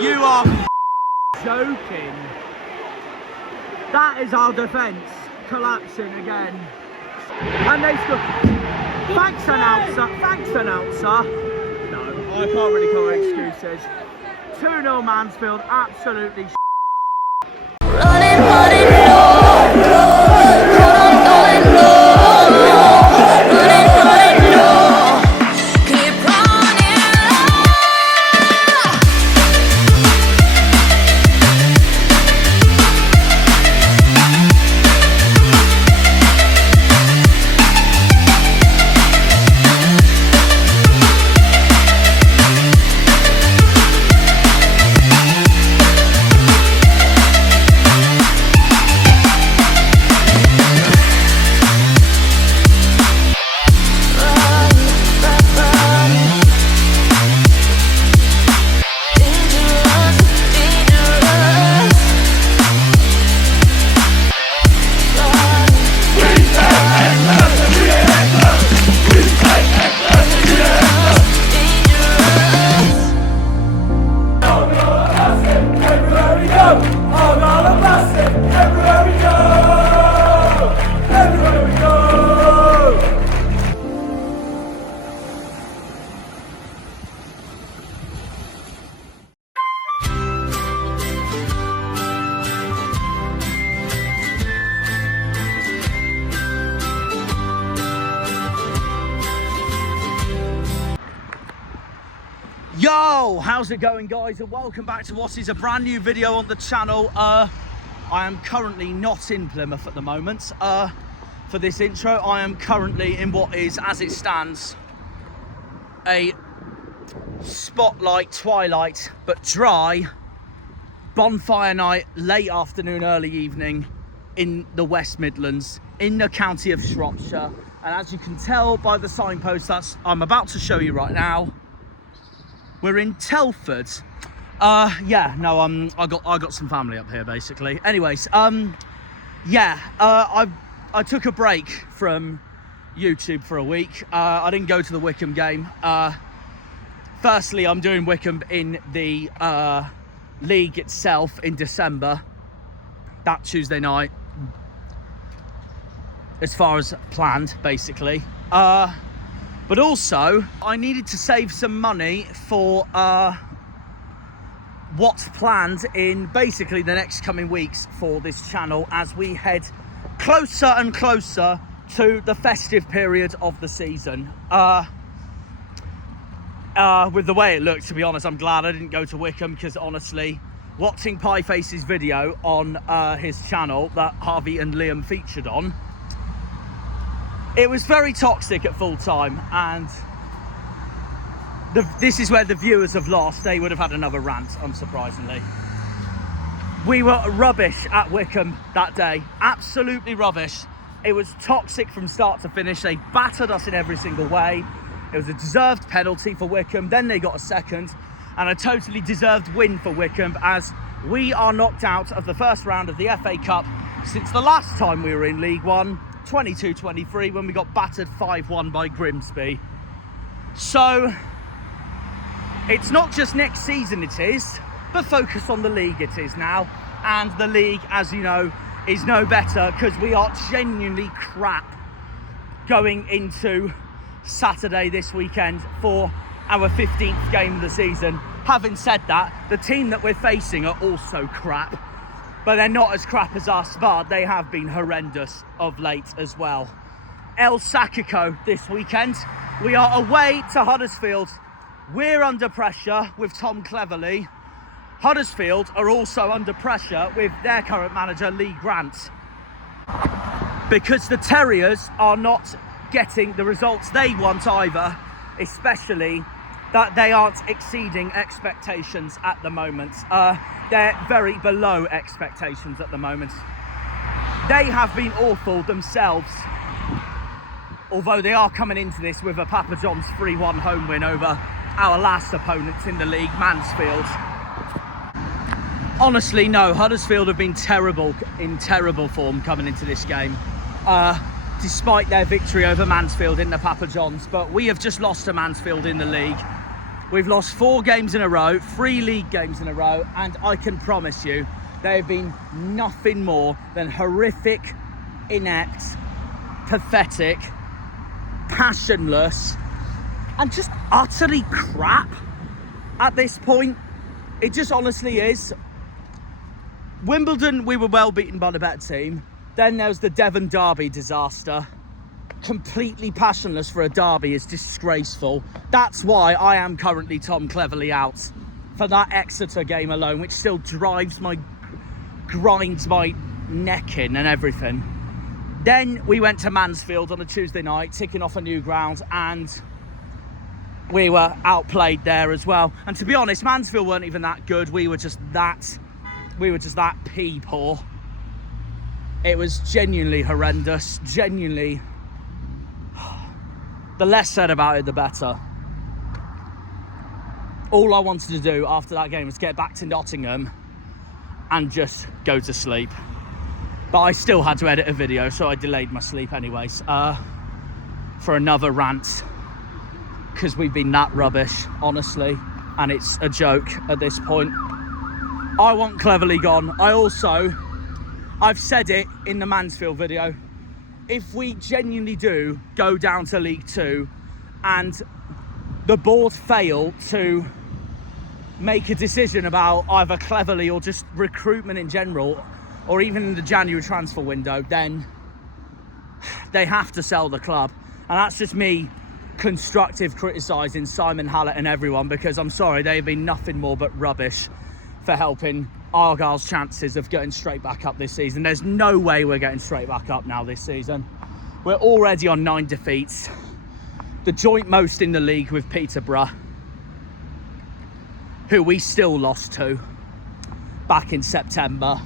You are joking. That is our defence collapsing again. And they still... Thanks, announcer. Thanks, announcer. No, I can't really call excuses. 2-0 Mansfield, absolutely Running, running, no, no. Running, running, no, no. Running, running, no. Keep running, Yo, how's it going, guys, and welcome back to what is a brand new video on the channel. I am currently not in Plymouth at the moment. For this intro, I am currently in what is, as it stands, a spotlight, twilight, but dry bonfire night, late afternoon, early evening in the West Midlands, in the county of Shropshire. And as you can tell by the signpost that I'm about to show you right now, we're in Telford. I got some family up here, basically. Anyways, I took a break from YouTube for a week. I didn't go to the Wycombe game. Firstly, I'm doing Wycombe in the league itself in December, that Tuesday night, as far as planned, basically. But also, I needed to save some money for what's planned in basically the next coming weeks for this channel as we head closer and closer to the festive period of the season. With the way it looks, to be honest, I'm glad I didn't go to Wycombe, because honestly, watching Pieface's video on his channel that Harvey and Liam featured on, it was very toxic at full time, and this is where the viewers have lost. They would have had another rant, unsurprisingly. We were rubbish at Wycombe that day, absolutely rubbish. It was toxic from start to finish. They battered us in every single way. It was a deserved penalty for Wycombe, then they got a second, and a totally deserved win for Wycombe, as we are knocked out of the first round of the FA Cup since the last time we were in League One, 22-23, when we got battered 5-1 by Grimsby. So it's not just next season it is, but focus on the league it is now. And the league, as you know, is no better, because we are genuinely crap going into Saturday this weekend for our 15th game of the season. Having said that, the team that we're facing are also crap, but they're not as crap as us, but they have been horrendous of late as well. El Sacico this weekend. We are away to Huddersfield. We're under pressure with Tom Cleverley. Huddersfield are also under pressure with their current manager, Lee Grant, because the Terriers are not getting the results they want either, especially that they aren't exceeding expectations at the moment. They're very below expectations at the moment. They have been awful themselves, although they are coming into this with a Papa John's 3-1 home win over our last opponents in the league, Mansfield. Honestly, no, Huddersfield have been terrible, in terrible form coming into this game, despite their victory over Mansfield in the Papa John's. But we have just lost to Mansfield in the league. We've lost 4 games in a row, 3 league games in a row, and I can promise you they have been nothing more than horrific, inept, pathetic, passionless, and just utterly crap at this point. It just honestly is. Wimbledon, we were well beaten by the better team. Then there was the Devon derby disaster. Completely passionless for a derby is disgraceful. That's why I am currently Tom Cleverley out for that Exeter game alone, which still grinds my neck in and everything. Then we went to Mansfield on a Tuesday night, ticking off a new ground, and we were outplayed there as well. And to be honest, Mansfield weren't even that good. We were just that pea poor. It was genuinely horrendous. Genuinely, the less said about it, the better. All I wanted to do after that game was get back to Nottingham and just go to sleep. But I still had to edit a video, so I delayed my sleep anyways, for another rant, because we've been that rubbish, honestly, and it's a joke at this point. I want Cleverley gone. I've said it in the Mansfield video, if we genuinely do go down to League 2 and the board fail to make a decision about either Cleverley or just recruitment in general, or even in the January transfer window, then they have to sell the club. And that's just me constructive criticising Simon Hallett and everyone, because I'm sorry, they've been nothing more but rubbish for helping Argyle's chances of getting straight back up this season. There's no way we're getting straight back up now this season. We're already on 9 defeats, the joint most in the league with Peterborough, who we still lost to back in September.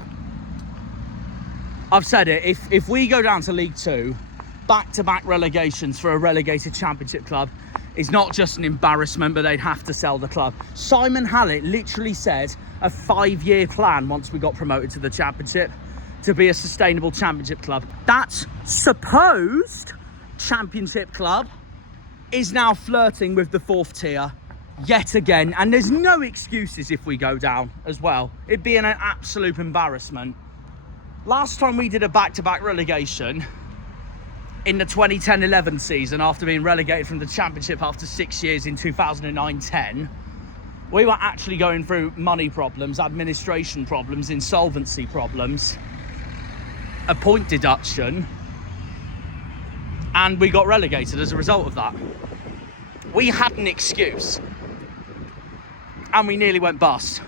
I've said it, if we go down to League 2, back-to-back relegations for a relegated championship club is not just an embarrassment, but they'd have to sell the club. Simon Hallett literally said a 5-year plan once we got promoted to the championship to be a sustainable championship club. That supposed championship club is now flirting with the 4th tier yet again, and there's no excuses if we go down as well. It'd be an absolute embarrassment. Last time we did a back-to-back relegation in the 2010-11 season, after being relegated from the championship after 6 years in 2009-10, we were actually going through money problems, administration problems, insolvency problems, a point deduction, and we got relegated as a result of that. We had an excuse, and we nearly went bust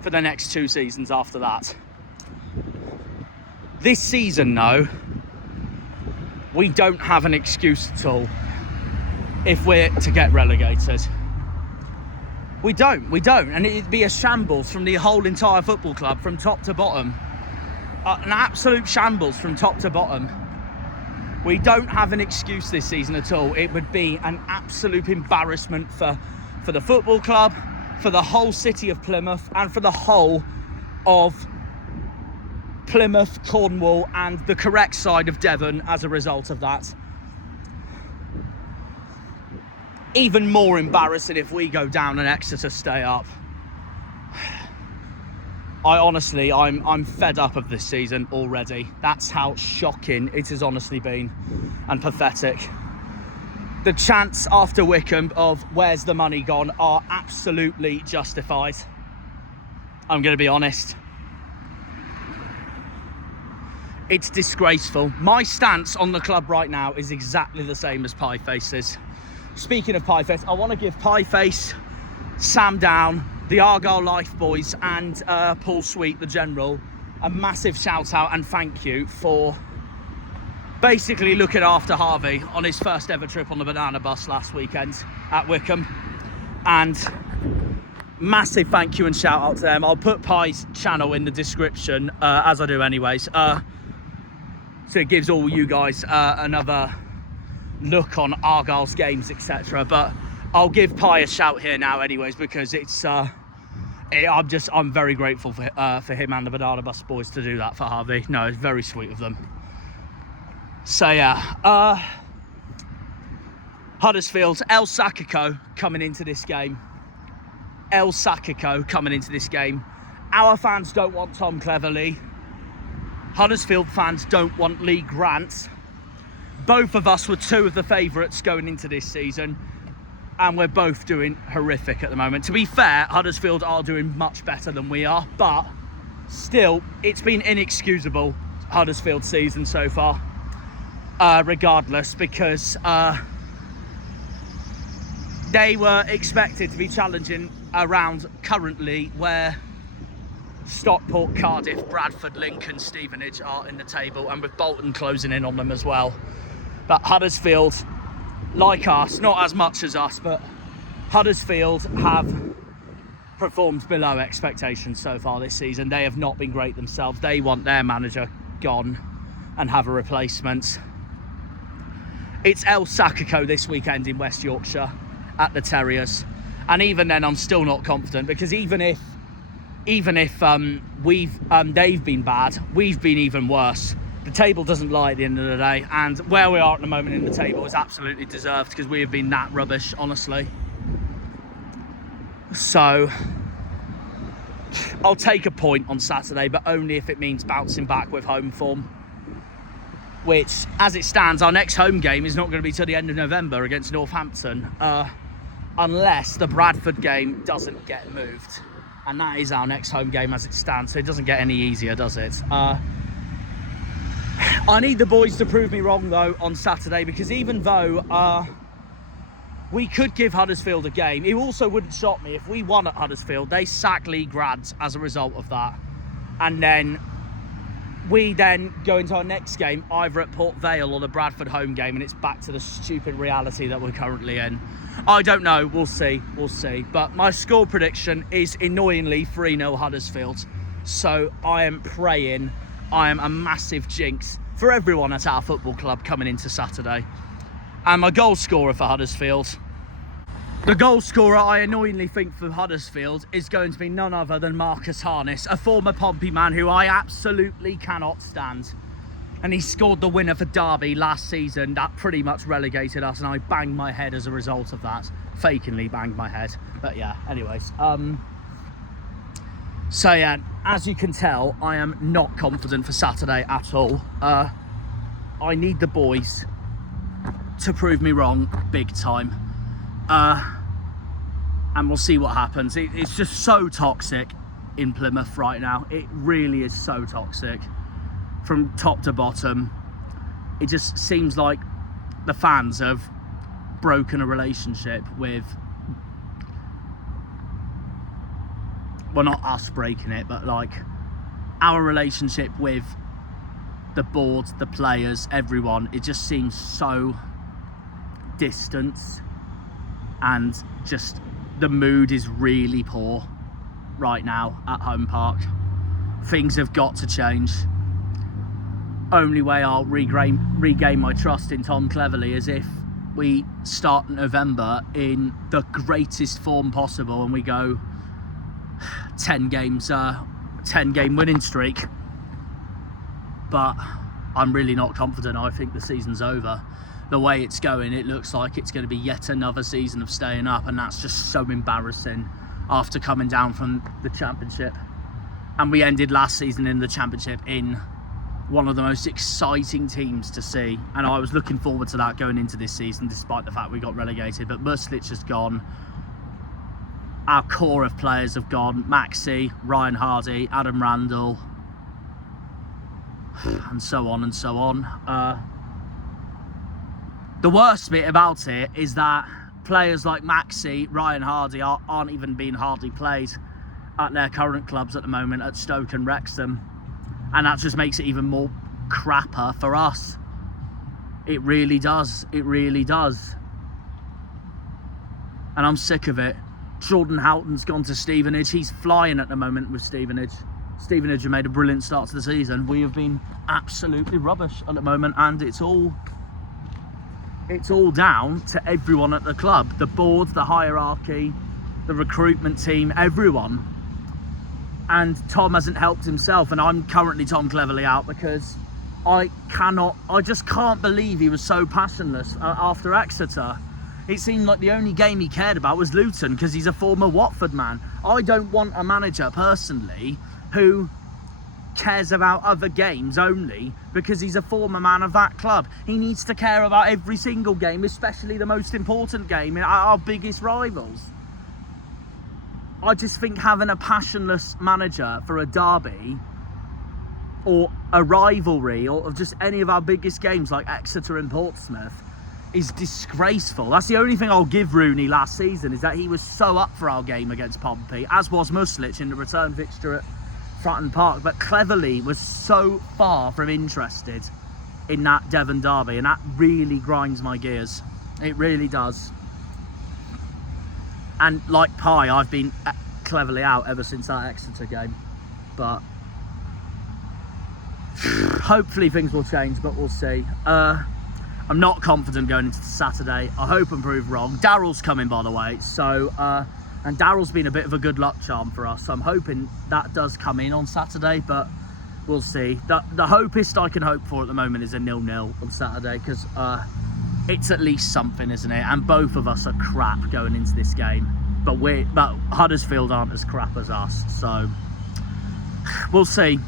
for the next 2 seasons after that. This season, though, we don't have an excuse at all if we're to get relegated. We don't, and it'd be a shambles from the whole entire football club, from top to bottom. An absolute shambles from top to bottom. We don't have an excuse this season at all. It would be an absolute embarrassment for the football club, for the whole city of Plymouth, and for the whole of Plymouth, Cornwall, and the correct side of Devon as a result of that. Even more embarrassing if we go down and Exeter stay up. I'm fed up of this season already. That's how shocking it has honestly been, and pathetic. The chants after Wycombe of where's the money gone are absolutely justified. I'm going to be honest. It's disgraceful. My stance on the club right now is exactly the same as Pieface's. Speaking of Pieface, I want to give Pieface, Sam Down, the Argyle Life Boys, and Paul Sweet, the General, a massive shout out and thank you for basically looking after Harvey on his first ever trip on the banana bus last weekend at Wycombe. And massive thank you and shout out to them. I'll put Pie's channel in the description, as I do anyways. So it gives all you guys another look on Argyle's games, etc. But I'll give Pie a shout here now anyways, because it's I'm very grateful for him and the Banana Bus Boys to do that for Harvey. No, it's very sweet of them. So yeah, Huddersfield, El Sacico coming into this game. El Sacico coming into this game. Our fans don't want Tom Cleverley. Huddersfield fans don't want Lee Grant. Both of us were two of the favourites going into this season, and we're both doing horrific at the moment. To be fair, Huddersfield are doing much better than we are, but still, it's been inexcusable, Huddersfield season so far, regardless, because they were expected to be challenging around currently where Stockport, Cardiff, Bradford, Lincoln, Stevenage are in the table, and with Bolton closing in on them as well. But Huddersfield, like us, not as much as us, but Huddersfield have performed below expectations so far this season. They have not been great themselves. They want their manager gone and have a replacement. It's El Sacico this weekend in West Yorkshire at the Terriers, and even then I'm still not confident, because even if they've been bad, we've been even worse. The table doesn't lie at the end of the day, and where we are at the moment in the table is absolutely deserved, because we have been that rubbish, honestly. So I'll take a point on Saturday, but only if it means bouncing back with home form, which, as it stands, our next home game is not going to be till the end of November against Northampton, unless the Bradford game doesn't get moved. And that is our next home game as it stands, so it doesn't get any easier, does it? I need the boys to prove me wrong, though, on Saturday, because even though we could give Huddersfield a game, it also wouldn't shock me if we won at Huddersfield. They sack Lee Grant as a result of that. And then we then go into our next game, either at Port Vale or the Bradford home game, and it's back to the stupid reality that we're currently in. I don't know, we'll see. But my score prediction is annoyingly 3-0 Huddersfield. So I am praying I am a massive jinx for everyone at our football club coming into Saturday. And my goal scorer for Huddersfield, the goal scorer I annoyingly think for Huddersfield is going to be none other than Marcus Harness, a former Pompey man who I absolutely cannot stand. And he scored the winner for Derby last season. That pretty much relegated us, and I banged my head as a result of that. Fakingly banged my head. But yeah, anyways. So yeah, as you can tell, I am not confident for Saturday at all. I need the boys to prove me wrong big time. And we'll see what happens. It's just so toxic in Plymouth right now. It really is so toxic. From top to bottom, it just seems like the fans have broken a relationship with, well, not us breaking it, but like our relationship with the board, the players, everyone. It just seems so distant, and just the mood is really poor right now at Home Park. Things have got to change. Only way I'll regain my trust in Tom Cleverley is if we start November in the greatest form possible and we go 10 game winning streak. But I'm really not confident. I think the season's over. The way it's going, it looks like it's going to be yet another season of staying up, and that's just so embarrassing after coming down from the Championship. And we ended last season in the Championship in one of the most exciting teams to see, and I was looking forward to that going into this season, despite the fact we got relegated. But Muslic has gone, our core of players have gone, Maxi, Ryan Hardy, Adam Randall, and so on and so on. The worst bit about it is that players like Maxi, Ryan Hardy aren't even being hardly played at their current clubs at the moment, at Stoke and Wrexham. And that just makes it even more crapper for us. It really does. It really does. And I'm sick of it. Jordan Houghton's gone to Stevenage. He's flying at the moment with Stevenage. Stevenage have made a brilliant start to the season. We have been absolutely rubbish at the moment, and it's all down to everyone at the club. The board, the hierarchy, the recruitment team, everyone. And Tom hasn't helped himself, and I'm currently Tom Cleverley out because I just can't believe he was so passionless after Exeter. it seemed like the only game he cared about was Luton because he's a former Watford man. I don't want a manager, personally, who cares about other games only because he's a former man of that club. He needs to care about every single game, especially the most important game, our biggest rivals. I just think having a passionless manager for a derby or a rivalry or of just any of our biggest games like Exeter and Portsmouth is disgraceful. That's the only thing I'll give Rooney last season, is that he was so up for our game against Pompey, as was Muslich in the return fixture at Fratton Park, but Cleverley was so far from interested in that Devon derby, and that really grinds my gears. It really does. And like Pie, I've been Cleverley out ever since that Exeter game. But hopefully things will change, but we'll see. I'm not confident going into Saturday. I hope I'm proved wrong. Daryl's coming, by the way. So, and Daryl's been a bit of a good luck charm for us. So I'm hoping that does come in on Saturday, but we'll see. The hopest I can hope for at the moment is a 0-0 on Saturday, because it's at least something, isn't it? And both of us are crap going into this game, but Huddersfield aren't as crap as us, so we'll see.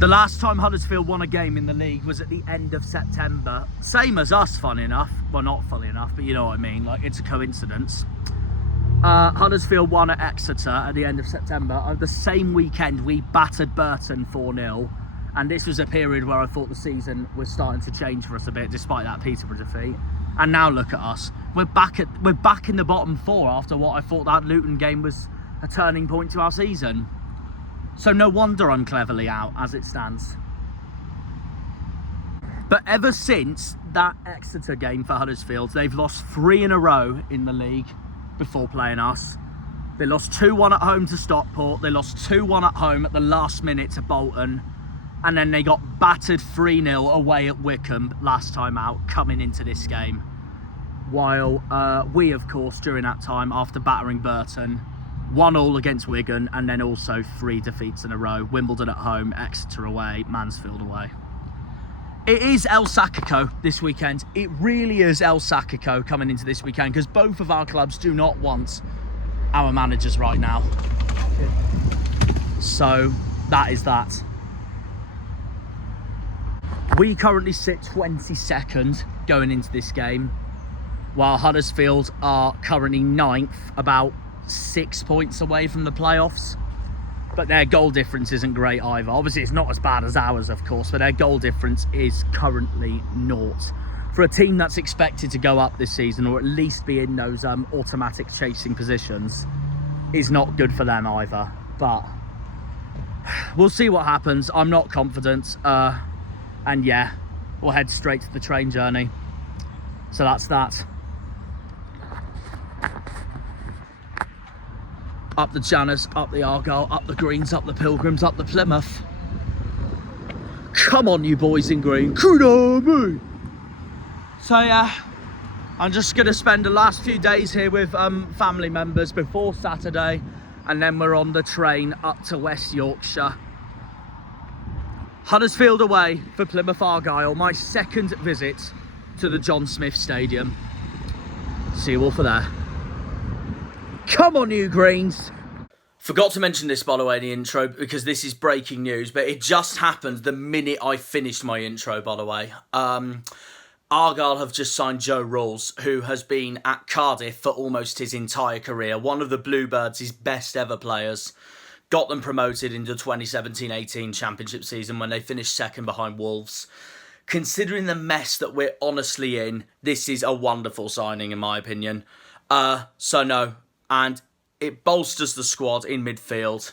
The last time Huddersfield won a game in the league was at the end of September, same as us, funny enough. Well, not funny enough, but you know what I mean, like it's a coincidence. Huddersfield won at Exeter at the end of September. The same weekend we battered Burton 4-0. And this was a period where I thought the season was starting to change for us a bit, despite that Peterborough defeat. And now look at us. We're back in the bottom four after what I thought that Luton game was a turning point to our season. So no wonder I'm Cleverley out as it stands. But ever since that Exeter game for Huddersfield, they've lost 3 in a row in the league before playing us. They lost 2-1 at home to Stockport. They lost 2-1 at home at the last minute to Bolton. And then they got battered 3-0 away at Wycombe last time out, coming into this game. While we, of course, during that time, after battering Burton, 1-1 against Wigan, and then also 3 defeats in a row. Wimbledon at home, Exeter away, Mansfield away. It is El Sacico this weekend. It really is El Sacico coming into this weekend, because both of our clubs do not want our managers right now. So that is that. We currently sit 22nd going into this game, while Huddersfield are currently 9th, about 6 points away from the playoffs. But their goal difference isn't great either. Obviously, it's not as bad as ours, of course, but their goal difference is currently 0. For a team that's expected to go up this season, or at least be in those automatic chasing positions, is not good for them either. But we'll see what happens. I'm not confident. And yeah, we'll head straight to the train journey. So that's that. Up the Janners, up the Argyle, up the Greens, up the Pilgrims, up the Plymouth. Come on, you boys in green. Kudo. So yeah, I'm just going to spend the last few days here with family members before Saturday. And then we're on the train up to West Yorkshire. Huddersfield away for Plymouth Argyle, my second visit to the John Smith Stadium. See you all for there. Come on, you Greens. Forgot to mention this, by the way, in the intro, because this is breaking news, but it just happened the minute I finished my intro, by the way. Argyle have just signed Joe Ralls, who has been at Cardiff for almost his entire career. One of the Bluebirds' best ever players. Got them promoted into 2017-18 championship season when they finished second behind Wolves. Considering the mess that we're honestly in, this is a wonderful signing in my opinion. So no, and it bolsters the squad in midfield.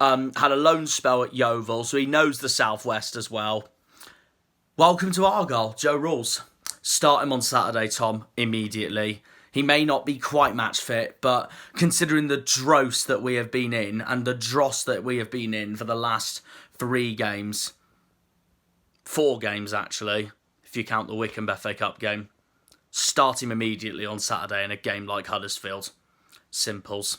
Had a loan spell at Yeovil, so he knows the southwest as well. Welcome to Argyle, Joe Ralls. Start him on Saturday, Tom, immediately. He may not be quite match fit, but considering the dross that we have been in and the dross that we have been in for the last 3 games, 4 games actually, if you count the Wycombe FA Cup game, start him immediately on Saturday in a game like Huddersfield. Simples.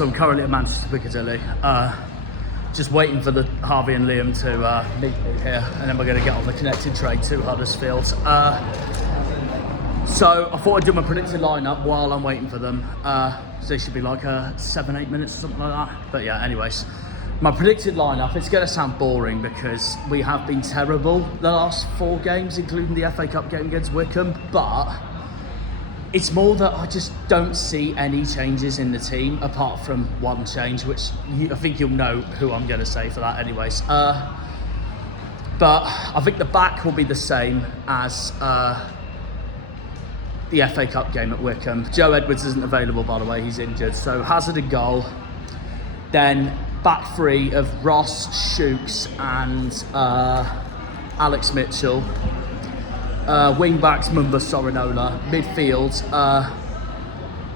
so I'm currently at Manchester Piccadilly. Just waiting for the Harvey and Liam to meet me here, and then we're going to get on the connected train to Huddersfield. So I thought I'd do my predicted lineup while I'm waiting for them. So it should be like 7-8 minutes or something like that. But yeah, anyways, my predicted lineup, it's going to sound boring because we have been terrible the last 4 games, including the FA Cup game against Wycombe, but it's more that I just don't see any changes in the team apart from one change, which I think you'll know who I'm going to say for that anyways. But I think the back will be the same as the FA Cup game at Wycombe. Joe Edwards isn't available, by the way, he's injured. So Hazard in goal. Then back 3 of Ross, Shooks and Alex Mitchell. Wing backs Mumba Sorinola. Midfield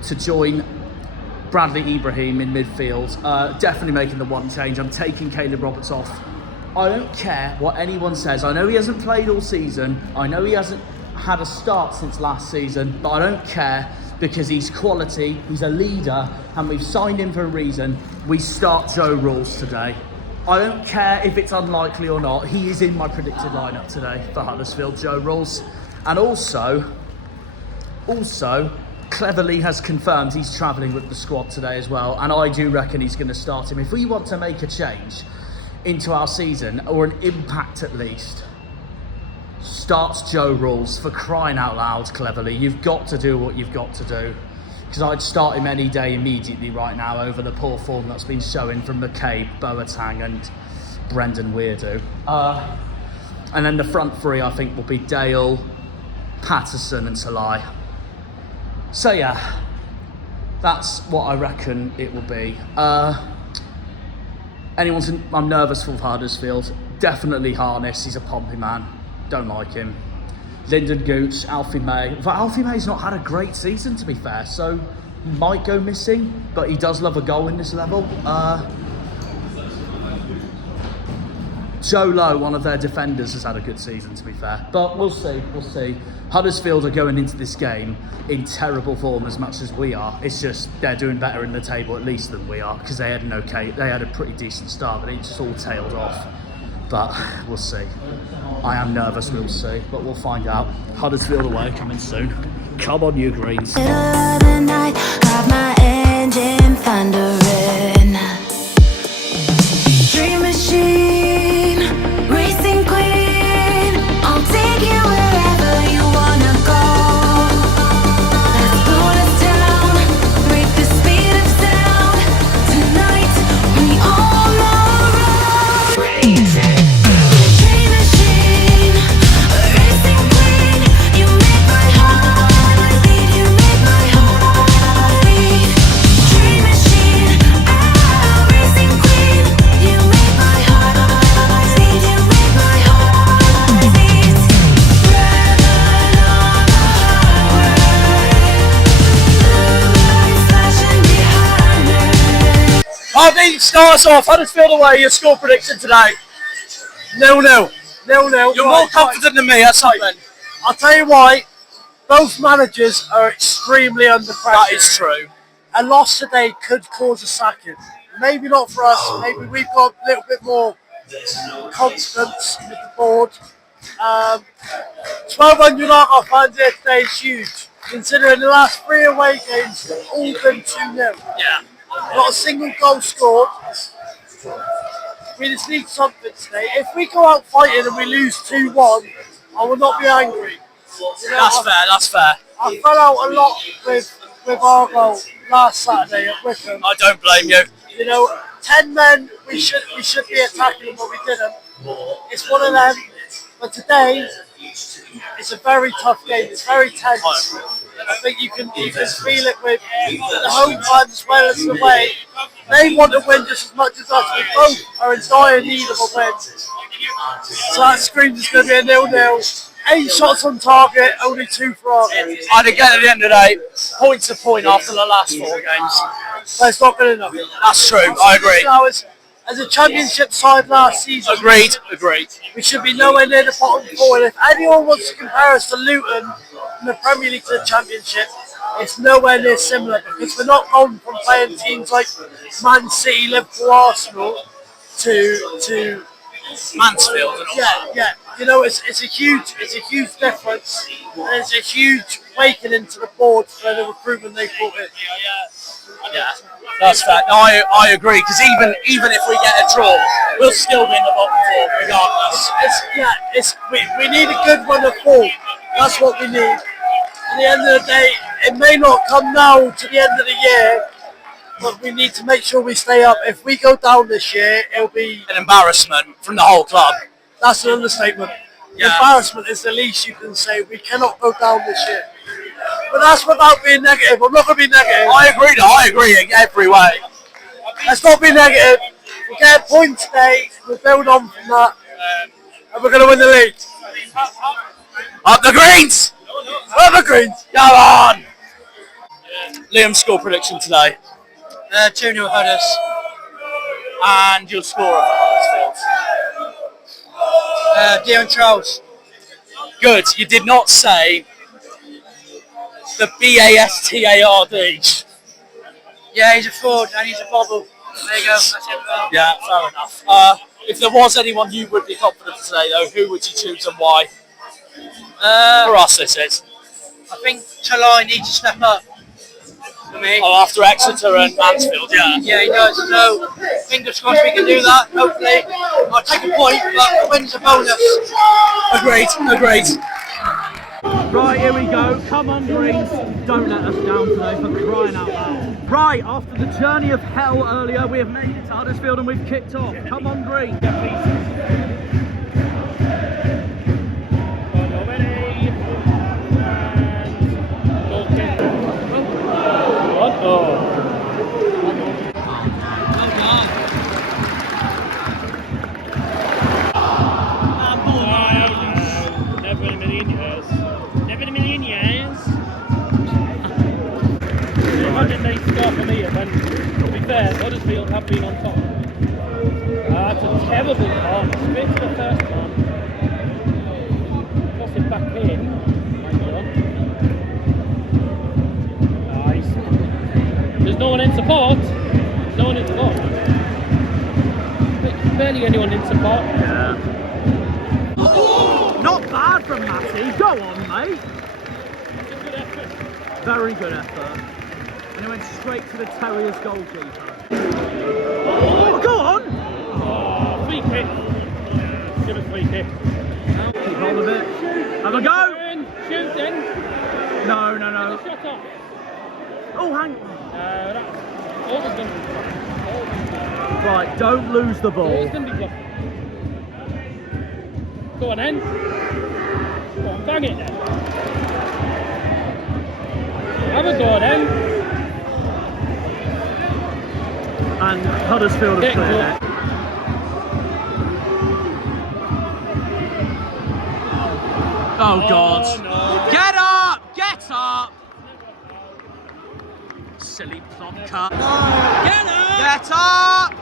to join Bradley Ibrahim in midfield. Definitely making the one change. I'm taking Caleb Roberts off. I don't care what anyone says. I know he hasn't played all season. I know he hasn't had a start since last season, but I don't care because he's quality, he's a leader, and we've signed him for a reason. We start Joe Ralls today. I don't care if it's unlikely or not, he is in my predicted lineup today for Huddersfield, Joe Ralls. And also, Cleverley has confirmed he's travelling with the squad today as well, and I do reckon he's going to start him. If we want to make a change into our season, or an impact at least, starts Joe Ralls, for crying out loud, Cleverley. You've got to do what you've got to do. Because I'd start him any day immediately right now over the poor form that's been showing from McCabe, Boateng and Brendan Weirdo. And then the front 3 I think will be Dale, Patterson and Salai. So yeah, that's what I reckon it will be. I'm nervous for Huddersfield. Definitely Harness, he's a pompy man. Don't like him. Lyndon Gooch, Alfie May. But Alfie May's not had a great season, to be fair, so he might go missing, but he does love a goal in this level. Joe Lowe, one of their defenders, has had a good season, to be fair. But we'll see. Huddersfield are going into this game in terrible form as much as we are. It's just they're doing better in the table at least than we are, because they had a pretty decent start, but it just all tailed off. But we'll see. I am nervous, we'll see, but we'll find out. Huddersfield away, coming soon. Come on, you Greens. Middle of the night, have my engine thundering. Dream machine, racing queen, I'll take you wherever you wanna go. Let's slow us down, break the speed of sound. Tonight, we all know racing. Dream machine, racing queen, you make my heart beat, you make my heart beat. Dream machine, racing queen, you make my heart beat, you make my heart beat. Red light on the highway, blue lights flashing behind me. Harvey, start us off. Huddersfield away, your score prediction today. 0-0. 0-0. You're more confident than me, that's something. I'll tell you why, both managers are extremely under pressure. That is true. A loss today could cause a sacking. Maybe not for us, maybe we've got a little bit more confidence with the board. 1,200 Argyle fans here today is huge, considering the last 3 away games have all been 2-0. Yeah. Not a single goal scored. We just need something today. If we go out fighting and we lose 2-1, I will not be angry. You know, That's fair. I fell out a lot with Argyle last Saturday at Wycombe. I don't blame you. You know, 10 men, we should be attacking them, but we didn't. It's one of them. But today, it's a very tough game. It's very tense. I think you can feel it with the home fans as well as the away. They want to win just as much as us. We both are in dire need of a win. So that screams it's going to be a 0-0. 8 shots on target, only 2 for Argyle. And again, at the end of the day, point to point after the last 4 games. But it's not good enough. That's true, I agree. Now, as a championship side last season, Agreed. we should be nowhere near the bottom 4. And if anyone wants to compare us to Luton in the Premier League to the Championship, it's nowhere near similar because we're not going from playing teams like Man City, Liverpool, Arsenal to Mansfield and all that. yeah. You know, it's a huge difference, and it's a huge waking into the board for the recruitment they put in. Yeah, that's fair. No, I agree, because even if we get a draw, we'll still be in the bottom four regardless. We need a good run of form. That's what we need. At the end of the day, it may not come now to the end of the year, but we need to make sure we stay up. If we go down this year, it'll be An embarrassment from the whole club. That's an understatement. Yeah. Embarrassment is the least you can say. We cannot go down this year. But that's without being negative. I'm not going to be negative. I agree in every way. Let's not be negative. We'll get a point today. We'll build on from that. And we're going to win the league. Up the greens! Up the greens. Go on! Liam's score prediction today. 2-0 Hudders. And your score of Huddersfield. Dion Charles. Good, you did not say the B-A-S-T-A-R-D. Yeah, he's a fraud and he's a bobble. There you go. That's it. Yeah, fair enough. If there was anyone you would be confident to say though, who would you choose and why? For us this is. I think Talai needs to step up. For me. Oh, after Exeter and Mansfield, yeah. Yeah, he does. So, fingers crossed we can do that. Hopefully, I'll take a point, but a win's a bonus. Agreed. Right, here we go. Come on, Greens. Don't let us down today, for crying out loud. Right, after the journey of hell earlier, we have made it to Huddersfield and we've kicked off. Come on, Green. Huddersfield have been on top. That's a terrible ball. Straight to the first one. Toss it back in. Nice. There's no one in support. There's no one in support. There's barely anyone in support. Yeah. Not bad from Matty. Go on, mate. That's a good effort. Very good effort. And it went straight to the Terriers goalkeeper. Oh, go on! Oh, free kick. Yeah, give a free kick. Keep hold of it. Have a go! Shoot then. No. Shut up. Oh, hang. That's always going to be blocked. Right, don't lose the ball. Always going to be blocked. Go on then. Go on, bang it then. Have a go then. And Huddersfield have cleared it. Oh God! No. Get up! Get up! Silly plonker. Get up! Get up!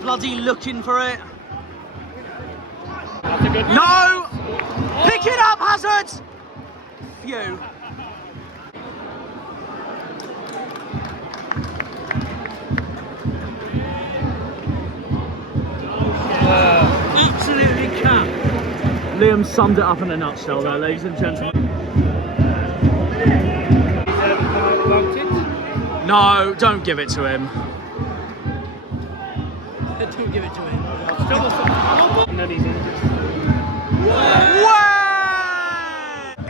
Bloody looking for it. That's a good one. No! Pick it up, Hazard! Phew. Absolutely cap. Liam summed it up in a nutshell there, ladies and gentlemen. No, don't give it to him. Don't give it to him. And then he's injured.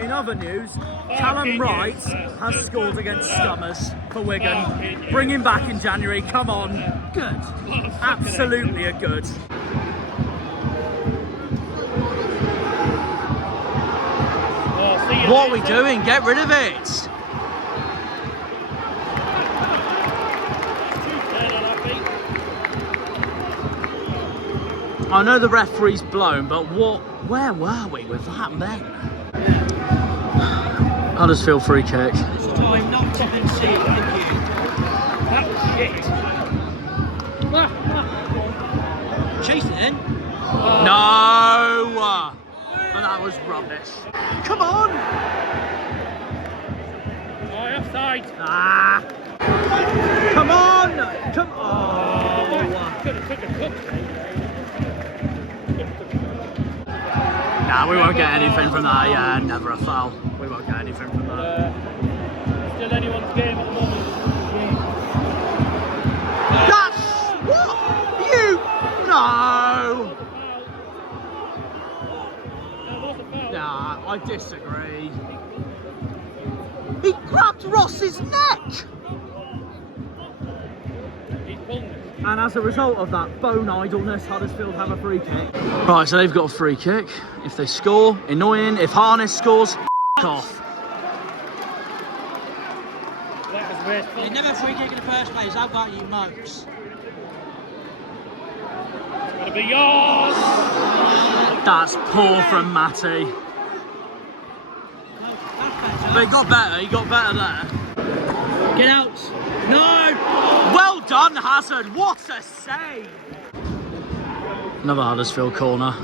In other news, Callum Wright has scored against Scummers for Wigan. Bring him back in January, come on. Good. Absolutely a good. What are we doing? Get rid of it. I know the referee's blown, but where were we with that then? Huddersfield free kick. This time not to concede, thank you. That was shit. Chase it in. No! And that was rubbish. Come on! Offside. Ah! Come on! Come on! Could have took a touch. Nah, we won't get anything from that. Yeah, never a foul. We won't get anything from that. Still anyone's game at the moment. That's what you know. Nah, I disagree. He grabbed Ross's neck. And as a result of that bone idleness, Huddersfield have a free kick. Right, so they've got a free kick. If they score, annoying. If Harness scores, off. They never free kick in the first place. How about you, Mokes? Gotta be yours. That's poor from Matty. But he got better there. Get out. No! Well done, Hazard. What a save. Another Huddersfield corner.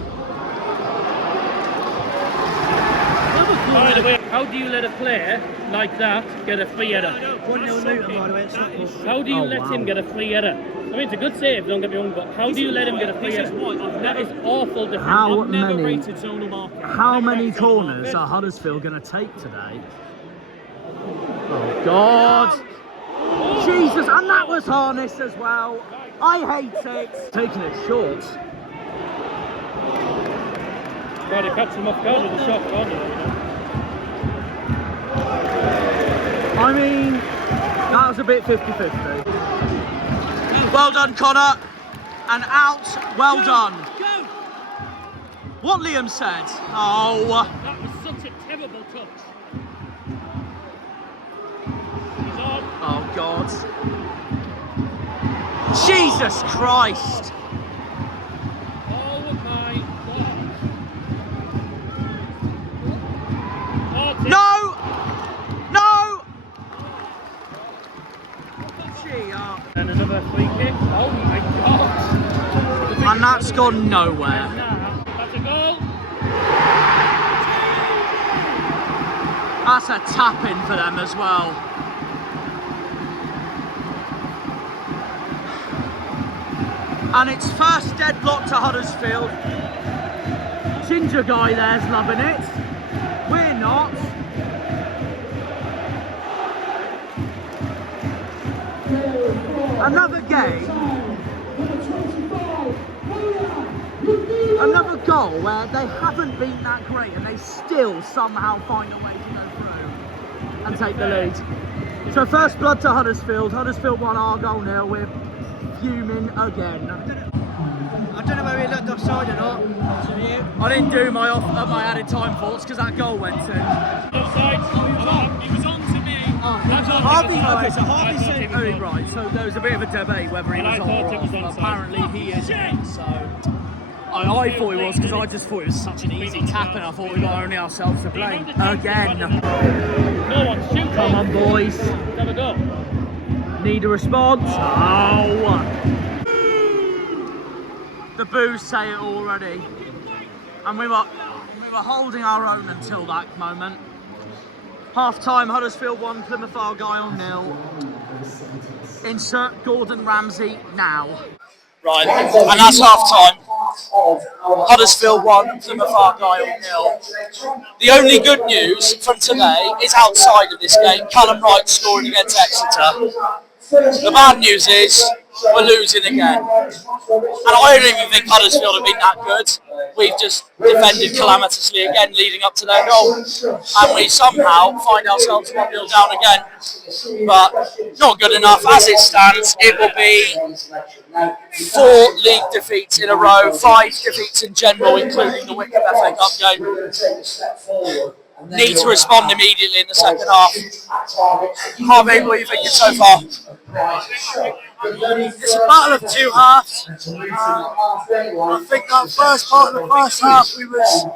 By the way, how do you let a player like that get a free header? 1-0 Luton, by the way, it's not good. How do you let him get a free header? I mean, it's a good save, don't get me wrong, but how do you let him get a free header? That is awful defence. How many corners are Huddersfield going to take today? Oh, God. Jesus, and that was Harness as well. I hate it. Taking it short. Try to catch them off guard with a shot, can't you? I mean, that was a bit 50-50. Well done, Connor. And out. Well done. What Liam said. Oh. That was such a terrible touch. He's on. Oh, God. Jesus Christ. Oh, my God. Oh, No! No! and another free kick. Oh, my God. And that's gone nowhere. That's a goal. That's a tap-in for them as well. And it's first deadlock to Huddersfield. Ginger guy there's loving it. We're not. Another game. Another goal where they haven't been that great and they still somehow find a way to go through and take the lead. So first blood to Huddersfield. Huddersfield 1, Argyle 0. We're fuming again. I don't know whether he looked offside or not. I didn't do my added time thoughts because that goal went in. Offside. He was on to me. Harvey, okay, so Harvey said, oh right, so there was a bit of a debate whether he was on or off, but apparently he isn't, so I thought he was because I just thought it was such an easy tap and I thought we got only ourselves to blame. Again. No one, shoot. Come on boys. Have a go. Need a response. Oh. The boos say it already. And we were holding our own until that moment. Half time, Huddersfield 1, Plymouth Argyle 0. Insert Gordon Ramsay now. Right, and that's half time. Huddersfield 1, Plymouth Argyle 0. The only good news from today is outside of this game, Callum Wright scoring against Exeter. The bad news is we're losing again. And I don't even think Huddersfield have been that good. We've just defended calamitously again leading up to their goal. And we somehow find ourselves 1-0 down again. But not good enough. As it stands, it will be 4 league defeats in a row, 5 defeats in general, including the Wickham FA Cup game. Need to respond immediately in the second half. Harvey, what are you thinking so far? It's a battle of two halves. I think that first part of the first half we was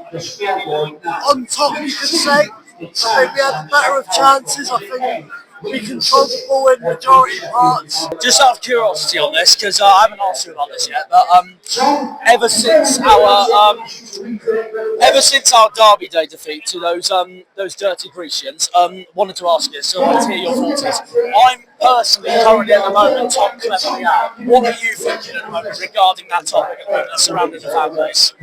on top, you could say. I think we had the better of chances. I think we controlled the ball in majority parts. Just out of curiosity on this, because I haven't asked you about this yet, but ever since our Derby Day defeat to those dirty Grecians, wanted to ask you, so I wanted to hear your thoughts. I'm personally currently at the moment top Cleverley out. What are you thinking at the moment regarding that topic at the moment that's surrounding the fan base?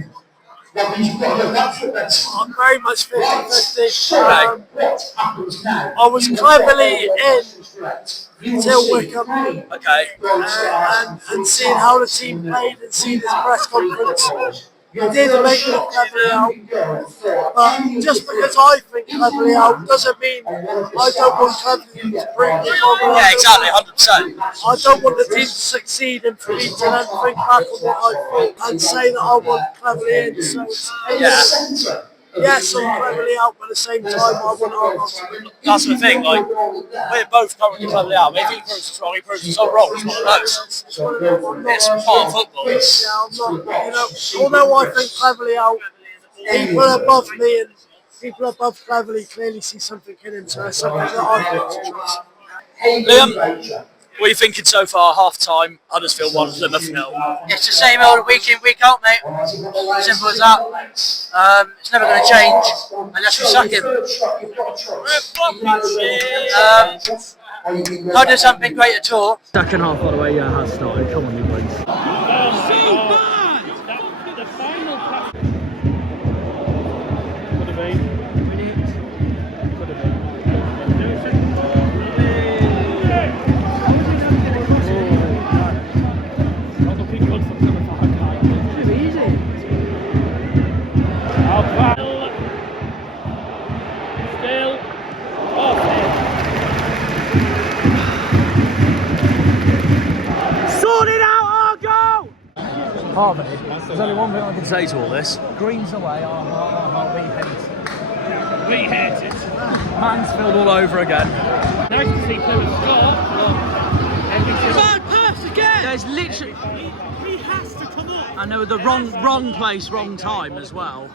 I'm very much 50-50. I was Cleverley in until Wickham. Okay. And seeing how the team played and seeing his press conference, he did make me Cleverley out. But just because I think Cleverley out doesn't mean I don't want Cleverley to bring the ball. Yeah, exactly, 100%. I don't want the team to succeed and for me to then think back on what I thought and say that I want Cleverley in. So yes, I'm Cleverley out, but at the same time I want Argyle to win. That's the thing, like, we're both currently Cleverley out, but if he proves us wrong, he proves us all wrong. It's one of those. It's part of football. Yeah, I'm not, although I think Cleverley out, people above me and people above Cleverley clearly see something in him, so that's something that I want to trust. Liam, what are you thinking so far? Half time, Huddersfield 1, Plymouth 0. It's the same old week in, week out, mate. Simple as that. It's never going to change unless we suck him. Hudders haven't been great at all. Second half, by the way, has started. Come on, you boys. The final pass. Could have been. Could have been. Not looking good for Plymouth Argyle. Too easy. Still. Sort it out, Argo! Harvey, there's only one thing I can say to all this. Green's away, we hate it. We hate it. Mansfield all over again. Nice to see Plymouth score. Bad pass again! There's literally... He has to come up. And they were the wrong place, wrong time as well.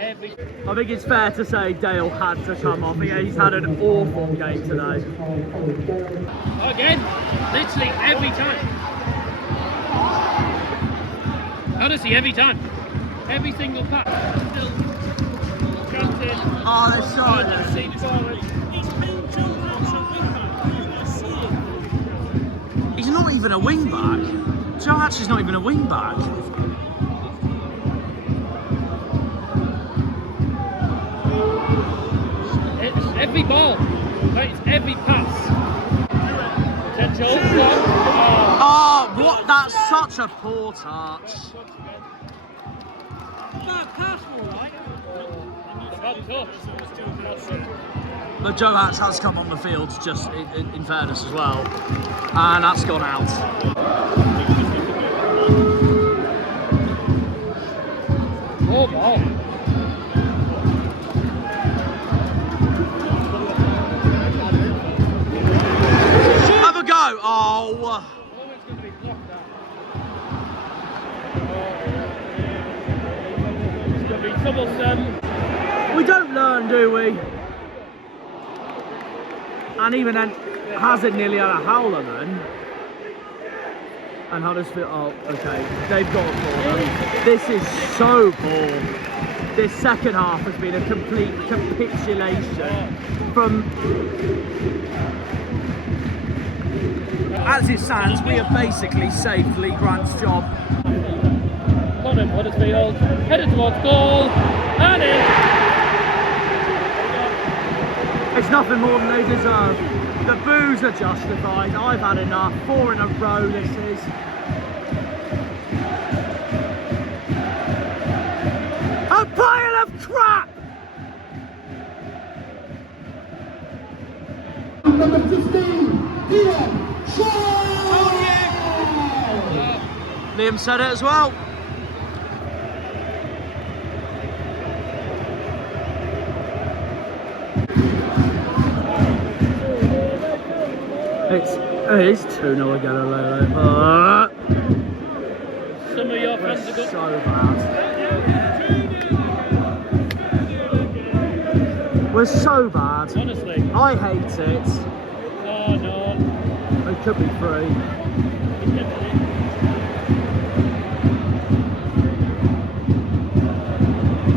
I think it's fair to say Dale had to come off. He's had an awful game today. Again, literally every time. Honestly, every time. Every single pass. Still chanted. Oh, they're so Let's see forward. He's not even a wing back. Joe Hatch's not even a wing back. It's every ball. It's every pass. Potential. Oh, what? That's such a poor touch. Bad pass, all right. Bad touch. But Joe Hatch has come on the field, just in fairness as well. And that's gone out. Oh, ball. Have a go. Oh. We don't learn, do we? And even then, Hazard nearly had a howler then. And Huddersfield, oh, okay, they've got a corner. This is so poor. This second half has been a complete capitulation from... As it stands, we have basically saved Lee Grant's job. Come on, Huddersfield, headed towards goal, and in. It's nothing more than they deserve. The boos are justified. I've had enough. 4 in a row this is. A pile of crap! Number 15, Liam said it as well. It is 2-0 again, Lele. Some of your fans are good. So bad. We're so bad. Honestly. I hate it. could be free.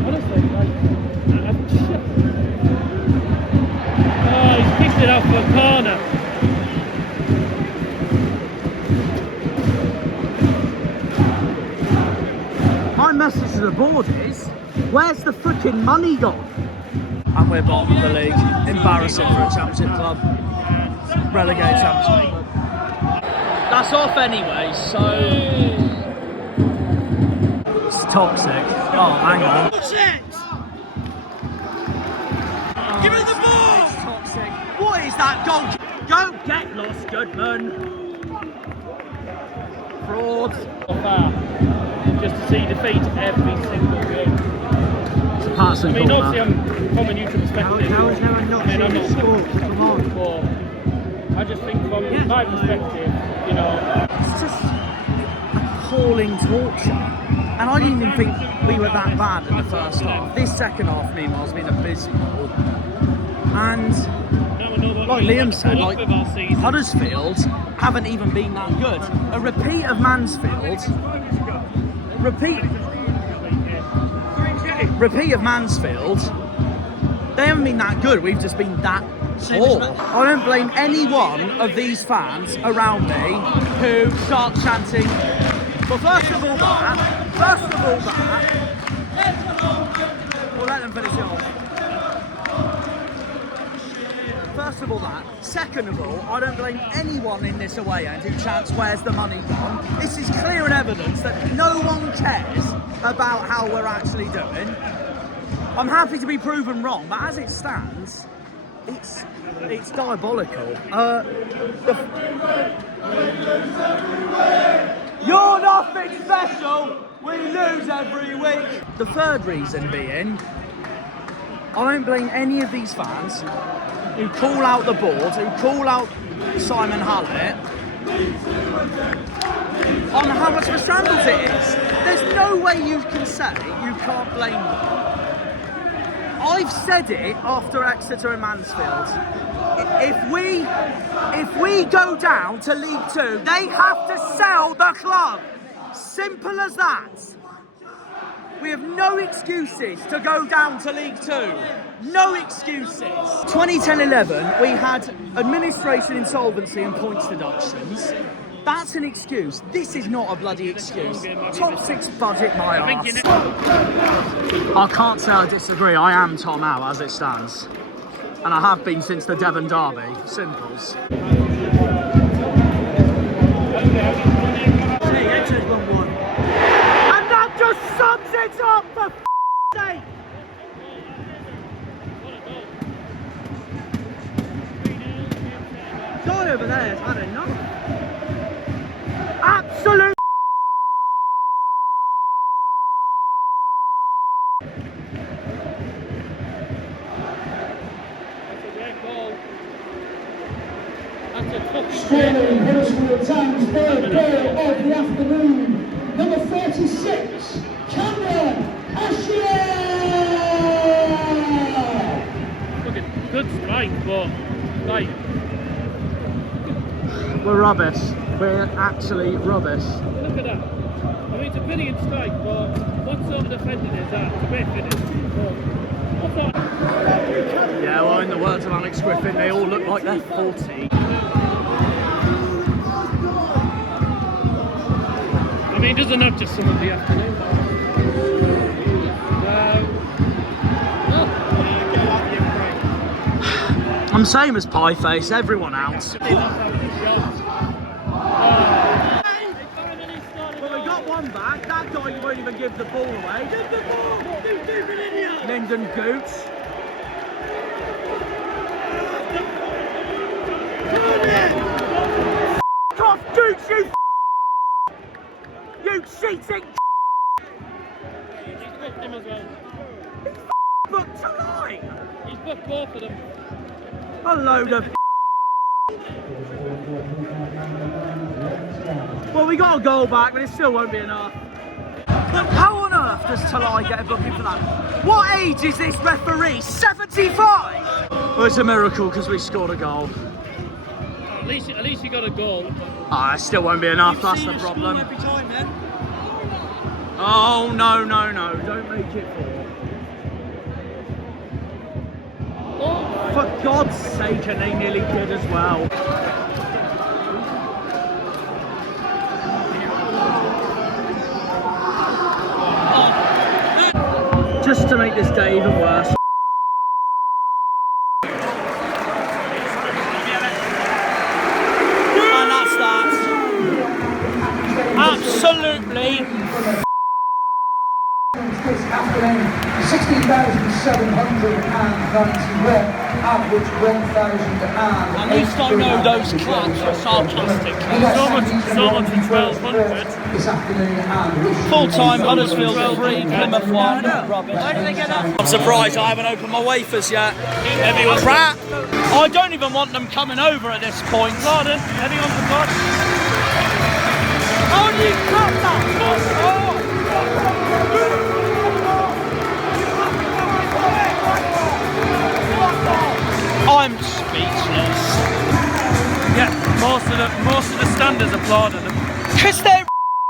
Honestly, like, oh, he's picked it up for a corner. My message to the board is, where's the freaking money gone? And we're bottom of the league. Embarrassing for a championship club. Relegated championship club. That's off anyway, so... It's toxic. Oh, hang on. Push it! Give it the ball! It's toxic. What is that goal? Don't get lost, Goodman. Fraud. Just to see defeat every single game. It's a passing I mean, corner. obviously, I'm from a neutral perspective. How is no one not and I'm seeing not the score? Come on. But I just think from my perspective, you know, It's just appalling torture. And I didn't even think we were that bad in the first half. This second half, meanwhile, has been abysmal. And like Liam said, like Huddersfield haven't even been that good. A repeat of Mansfield. Repeat of Mansfield. They haven't been that good. We've just been that poor. I don't blame any one of these fans around me who start chanting. Well, first of all that. We'll let them finish it off. First of all that. Second of all, I don't blame anyone in this away end who chants, where's the money gone? This is clear and evidence that no one cares about how we're actually doing. I'm happy to be proven wrong, but as it stands, it's diabolical. You're nothing special, we lose every week. The third reason being, I don't blame any of these fans who call out the board, who call out Simon Hallett on how much of a shambles it is. There's no way you can say you can't blame them. I've said it after Exeter and Mansfield. If we go down to League Two, they have to sell the club. Simple as that. We have no excuses to go down to League Two. No excuses. 2010-11, we had administration insolvency and points deductions. That's an excuse. This is not a bloody excuse. Top 6 budget, my arse. I can't say I disagree. I am Tom Howe as it stands. And I have been since the Devon derby. Simples. And that just sums it up for f***'s sake! Guy over there has had enough. Absolute Scoring Huddersfield Town's third goal of the afternoon. Number 36, Cameron Ashley! look at good strike, but like we're rubbish. We're actually rubbish. look at that. I mean, it's a brilliant strike, but what sort of defending is that? It's a great finish. What's that? Yeah, well, in the words of Alex Griffin, they all look like they're 40. I mean, doesn't have just some of the afternoon. I'm same as Pie Face, everyone out. Well, we got one back. That guy won't even give the ball away. Give the ball! You stupid idiot! Lyndon Gooch. F*** off, Gooch, you cheating! He's booked him as well. Booked tonight! He's booked both of them. A load of Well, we got a goal back, but it still won't be enough. How on earth does Talai get a booking for that? What age is this referee? 75? Well, it's a miracle because we scored a goal. At least you got a goal. Ah, it still won't be enough, that's the problem. Oh, no, don't make it 4. Oh, for God's sake, and they nearly did as well. Just to make this day even worse. And that's that. Absolutely. This afternoon, 16,791, average 1,000 At least I know those claps are sarcastic. So much for 1,200. this afternoon and Full-time Huddersfield 3, Plymouth 1. Rubbish. Where did they get that? I'm surprised I haven't opened my wafers yet. Everyone's crap. I don't even want them coming over at this point. Pardon, everyone's a god. How do you cut that? I'm speechless. Yeah, most of the standards applauded them. Because they're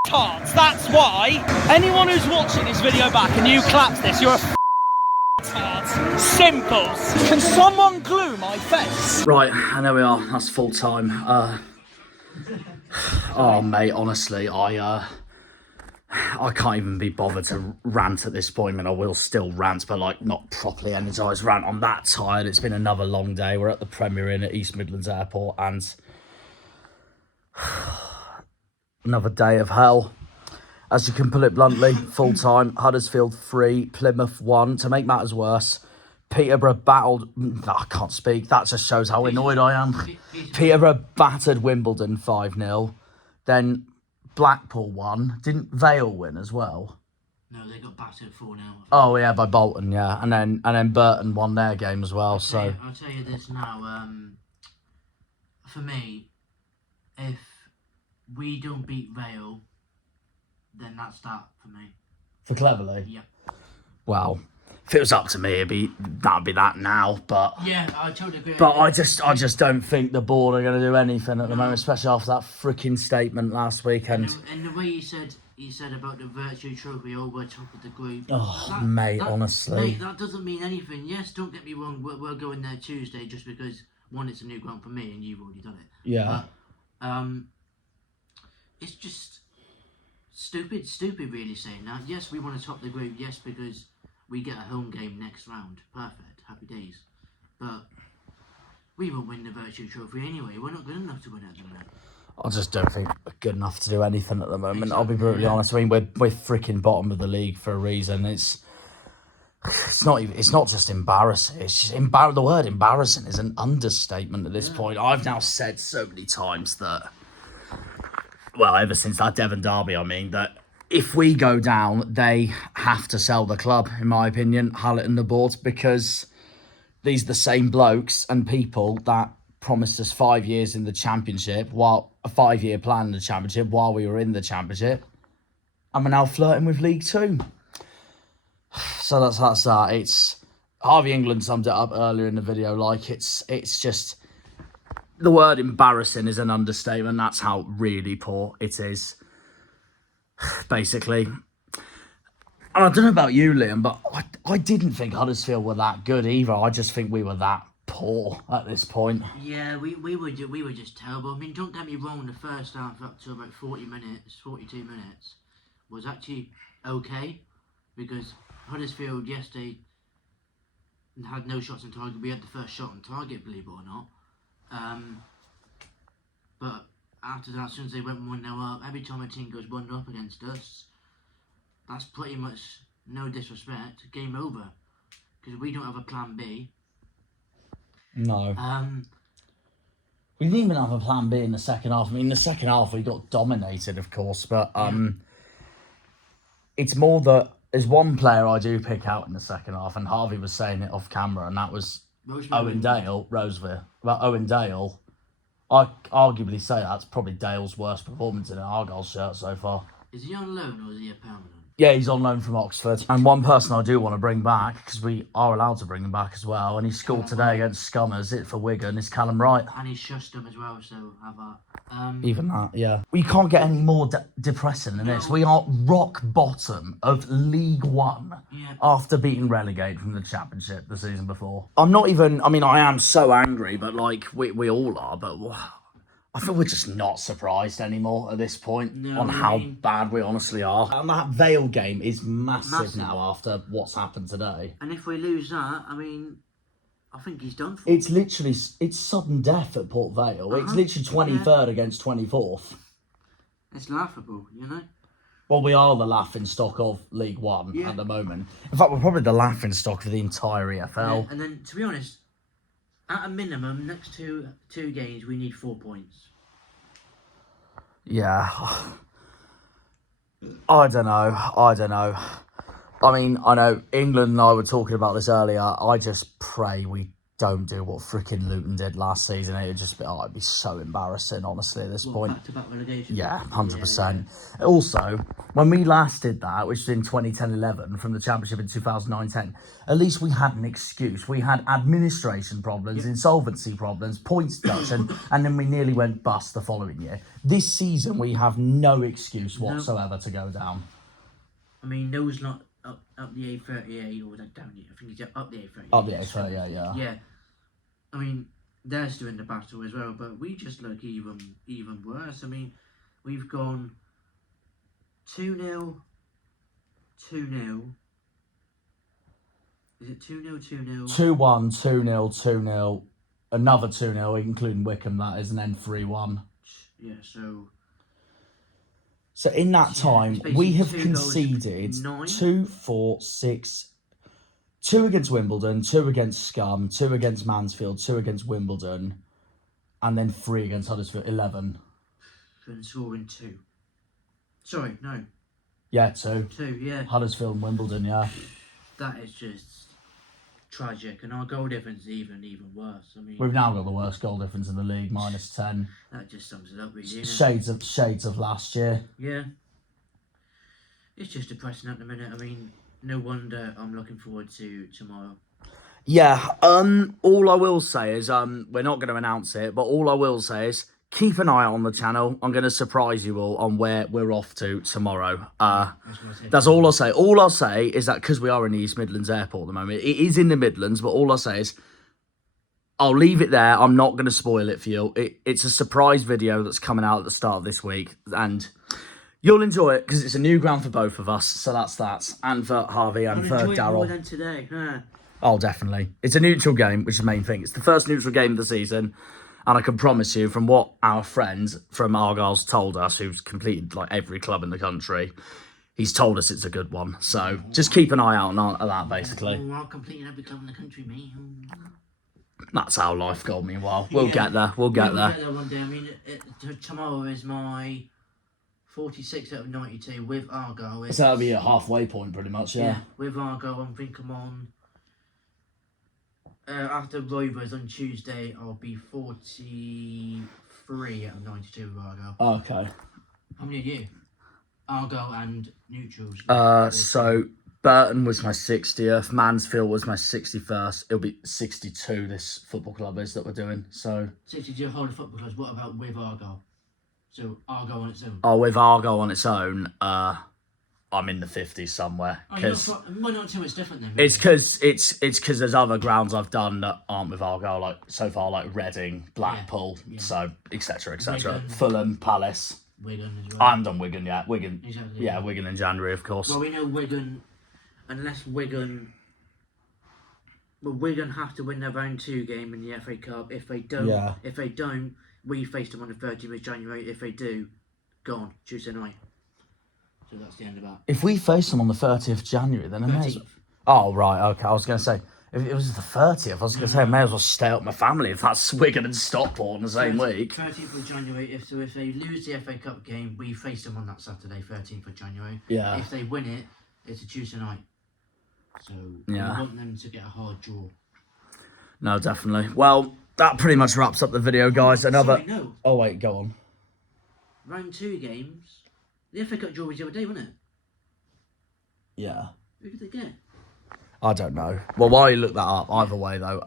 tarts, that's why. Anyone who's watching this video back and you clapped this, you're a tart. Simples. Can someone glue my face? Right, and there we are. That's full time. Oh, mate, honestly, I can't even be bothered to rant at this point. I mean, I will still rant, but like not properly energised rant. I'm that tired. It's been another long day. We're at the Premier Inn at East Midlands Airport, and another day of hell. As you can put it bluntly, full time, Huddersfield 3, Plymouth 1. To make matters worse, Peterborough battled... No, I can't speak. That just shows how annoyed I am. Peterborough battered Wimbledon 5-0. Then Blackpool won. Didn't Vale win as well? No, they got battered 4-0. Oh, yeah, by Bolton, yeah. And then Burton won their game as well, so... I'll tell you this now. For me, if we don't beat Vale, then that's that for me. For Cleverley? Yeah. Well, if it was up to me, that'd be that now, but... Yeah, I totally agree. But I just don't think the board are going to do anything at the moment, especially after that freaking statement last weekend. And the way he said about the Virtue Trophy over top of the group. Oh, mate, honestly. Mate, that doesn't mean anything. Yes, don't get me wrong, we're going there Tuesday just because, one, it's a new ground for me and you've already done it. Yeah. But, it's just stupid really saying that. Yes, we want to top the group, yes, because we get a home game next round. Perfect, happy days. But we won't win the Virtue Trophy anyway. We're not good enough to win it at the moment. I just don't think we're good enough to do anything at the moment. Exactly. I'll be brutally honest. I mean, we're freaking bottom of the league for a reason. It's not just embarrassing. It's just the word embarrassing is an understatement at this point. I've now said so many times that, well, ever since that Devon derby, I mean, that if we go down, they have to sell the club, in my opinion, Hallett and the board, because these are the same blokes and people that promised us 5 years in the Championship, while a 5-year plan in the Championship while we were in the Championship, and we're now flirting with League Two. So that's that. It's Harvey England summed it up earlier in the video. Like it's just the word embarrassing is an understatement. That's how really poor it is, basically. And I don't know about you, Liam, but I didn't think Huddersfield were that good either. I just think we were that poor at this point. Yeah, we were just terrible. I mean, don't get me wrong, the first half up to about 42 minutes was actually okay, because Huddersfield yesterday had no shots on target. We had the first shot on target, believe it or not. But after that, as soon as they went 1-0 up, every time a team goes 1-0 up against us, that's pretty much, no disrespect, game over, because we don't have a plan B. No. We didn't even have a plan B in the second half. I mean, in the second half we got dominated, of course, but it's more that there's one player I do pick out in the second half, and Harvey was saying it off camera, and that was Owen Dale. Well, Owen Dale, I arguably say that's probably Dale's worst performance in an Argyle shirt so far. Is he on loan or is he a permanent? Yeah, he's on loan from Oxford. And one person I do want to bring back, because we are allowed to bring him back as well, and he scored today against Scummers, it for Wigan, is Callum Wright. And he's shushed them as well, so have that. Even that, yeah. We can't get any more depressing than this. We are rock bottom of League One after being relegated from the Championship the season before. I'm not even, I mean, I am so angry, but like, we all are, but I feel we're just not surprised anymore at this point on how bad we honestly are. And that Vale game is massive now after what's happened today. And if we lose that, I mean, I think he's done for. It's literally, it's sudden death at Port Vale. It's literally 23rd against 24th. It's laughable, you know? Well, we are the laughing stock of League One at the moment. In fact, we're probably the laughing stock of the entire EFL. Yeah, and then, to be honest, at a minimum, next two games, we need 4 points. Yeah. I don't know. I mean, I know England and I were talking about this earlier. I just pray we don't do what freaking Luton did last season. It'd just be, it'd be so embarrassing, honestly, at this point. Back-to-back relegation? Yeah, 100%. Yeah. Also, when we last did that, which was in 2010-11, from the Championship in 2009-10, at least we had an excuse. We had administration problems, insolvency problems, points deduction, and then we nearly went bust the following year. This season, we have no excuse whatsoever to go down. I mean, Noah's not up the A38, or down yet. I think he's up the A38. Up the A38, yeah. Yeah. I mean, they're still in the battle as well, but we just look even worse. I mean, we've gone 2-0, 2-0. Is it 2-0, 2-0? 2-1, 2-0, 2-0. Another 2-0, including Wickham, that is, and then 3-1. Yeah, so... So in that time, we have conceded 9. 2, 4, 6... 2 against Wimbledon, 2 against Scum, 2 against Mansfield, 2 against Wimbledon, and then 3 against Huddersfield, 11. And scoring 2. Sorry, no. Yeah, 2. 2, yeah. Huddersfield and Wimbledon, yeah. That is just tragic, and our goal difference is even worse. I mean, We've now got the worst goal difference in the league, -10. That just sums it up, really. Shades of last year. Yeah. It's just depressing at the minute. I mean, no wonder I'm looking forward to tomorrow. Yeah, all I will say is, we're not going to announce it, but all I will say is, keep an eye on the channel. I'm going to surprise you all on where we're off to tomorrow. That's all I'll say. All I'll say is that because we are in the East Midlands Airport at the moment, it is in the Midlands, but all I'll say is, I'll leave it there. I'm not going to spoil it for you. It's a surprise video that's coming out at the start of this week, and you'll enjoy it because it's a new ground for both of us. So that's that, and for Harvey and for Daryl. More than today. Oh, definitely. It's a neutral game, which is the main thing. It's the first neutral game of the season, and I can promise you, from what our friend from Argyle's told us, who's completed like every club in the country, he's told us it's a good one. So just keep an eye out on that, basically. Oh, I'll complete every club in the country, me. That's our life goal, meanwhile. We'll get there. We'll get there. We'll get there one day. I mean, tomorrow is my 46 out of 92 with Argyle. So that'll be a halfway point, pretty much, yeah. With Argyle, I think I'm on... after Rovers on Tuesday, I'll be 43 out of 92 with Argyle. Okay. How many are you? Argyle and neutrals. So Burton was my 60th, Mansfield was my 61st. It'll be 62 this football club is that we're doing. So 62 whole football clubs. What about with Argyle? So Argyle on its own. Oh, with Argyle on its own, I'm in the 50s somewhere. Well, not too much different then. It's because there's other grounds I've done that aren't with Argyle, like so far, like Reading, Blackpool, so etc. Fulham, Palace. Wigan as well. I haven't done Wigan yet. Wigan, exactly. yeah, Wigan in January, of course. Well, we know Wigan, unless Wigan. Well, Wigan have to win their round 2 game in the FA Cup. If they don't, we face them on the 30th of January. If they do, gone Tuesday night. So that's the end of that. If we face them on the 30th of January, then amazing. Oh, right, okay. I was going to say, if it was the 30th, I was going to say I may as well stay up with my family if that's Wigan and Stockport in the same week. 30th of January, if they lose the FA Cup game, we face them on that Saturday, 13th of January. Yeah. If they win it, it's a Tuesday night. So we want them to get a hard draw. No, definitely. Well, that pretty much wraps up the video, guys. Sorry, no. Oh, wait, go on. Round 2 games. The FA Cup draw was the other day, wasn't it? Yeah. Who did they get? I don't know. Well, while you look that up, either way though,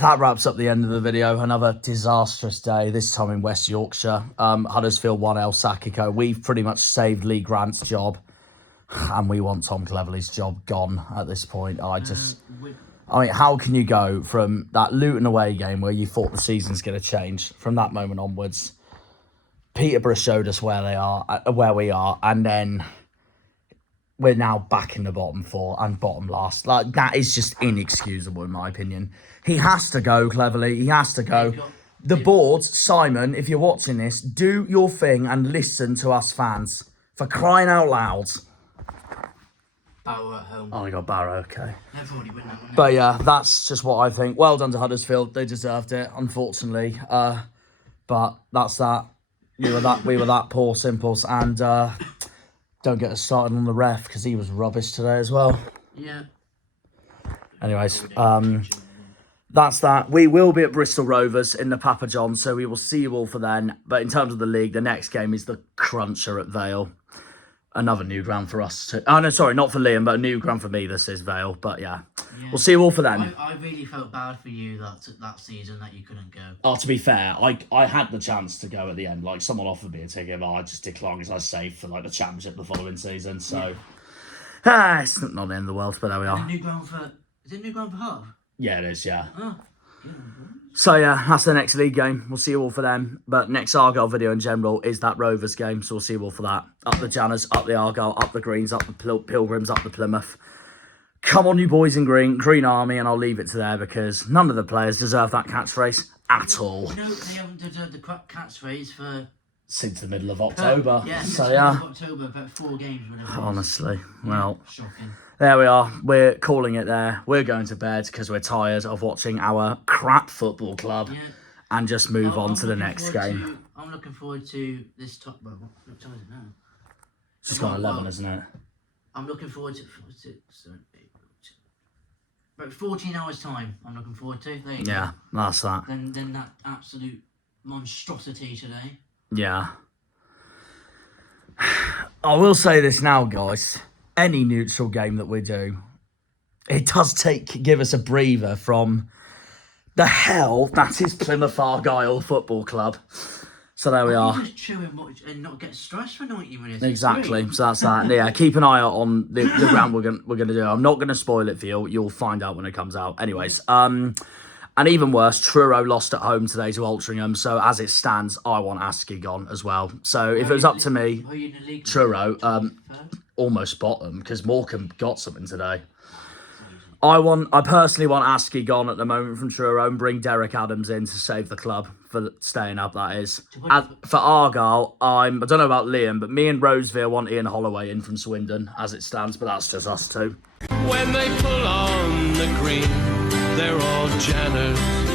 that wraps up the end of the video. Another disastrous day, this time in West Yorkshire. Huddersfield 1-0 Sakiko. We've pretty much saved Lee Grant's job, and we want Tom Cleverley's job gone at this point. I mean, how can you go from that Luton away game where you thought the season's going to change from that moment onwards? Peterborough showed us where we are, and then we're now back in the bottom four and bottom last. Like, that is just inexcusable in my opinion. He has to go, Cleverley. He has to go. The board, Simon, if you're watching this, do your thing and listen to us fans. For crying out loud. Barrow at home. Oh, I got Barrow, okay. They've already won that one. But yeah, that's just what I think. Well done to Huddersfield. They deserved it, unfortunately. But that's that. We were that poor, Simples. And don't get us started on the ref, because he was rubbish today as well. Yeah. Anyways, that's that. We will be at Bristol Rovers in the Papa John, so we will see you all for then. But in terms of the league, the next game is the Cruncher at Vale. Another new ground for us too. Oh, no, sorry, not for Liam, but a new ground for me. This is Vale. But yeah, we'll see you all for then. I really felt bad for you that season that you couldn't go. Oh, to be fair, I had the chance to go at the end. Like, someone offered me a ticket, but I just declined because I was safe for like the championship the following season. So, it's not the end of the world, but there we are. New ground for... Is it new ground for Harvey? Yeah, it is, yeah. Oh. So yeah, that's the next league game. We'll see you all for them. But next Argyle video in general is that Rovers game, so we'll see you all for that. Up the Janners, up the Argyle, up the Greens, up the Pilgrims, up the Plymouth. Come on, you boys in Green Army, and I'll leave it to there because none of the players deserve that catchphrase at all. No, they haven't deserved the catchphrase for... Since the middle of October. Yeah, so yeah. October, about 4 games. Honestly, well... Shocking. There we are. We're calling it there. We're going to bed because we're tired of watching our crap football club and just move on to the next game. I'm looking forward to this top... Well, what time is it now? It's just gone 11, isn't it? I'm looking forward to... About 14 hours time, I'm looking forward to. There you go. Yeah, that's that. Then that absolute monstrosity today. Yeah. I will say this now, guys. Any neutral game that we do, it does give us a breather from the hell that is Plymouth Argyle Football Club. So there we are. Just chill and not get stressed for 90 minutes. Exactly. So that's that. Yeah, keep an eye out on the ground we're gonna do. I'm not gonna spoil it for you. You'll find out when it comes out. Anyways, and even worse, Truro lost at home today to Altrincham. So as it stands, I want Askey gone as well. So if it was up to me, Truro, almost bottom because Morecambe got something today. I personally want Askey gone at the moment from Truro and bring Derek Adams in to save the club for staying up, that is. For Argyle, I don't know about Liam, but me and Rosevere want Ian Holloway in from Swindon as it stands, but that's just us two. When they pull on the green, they're all Janners.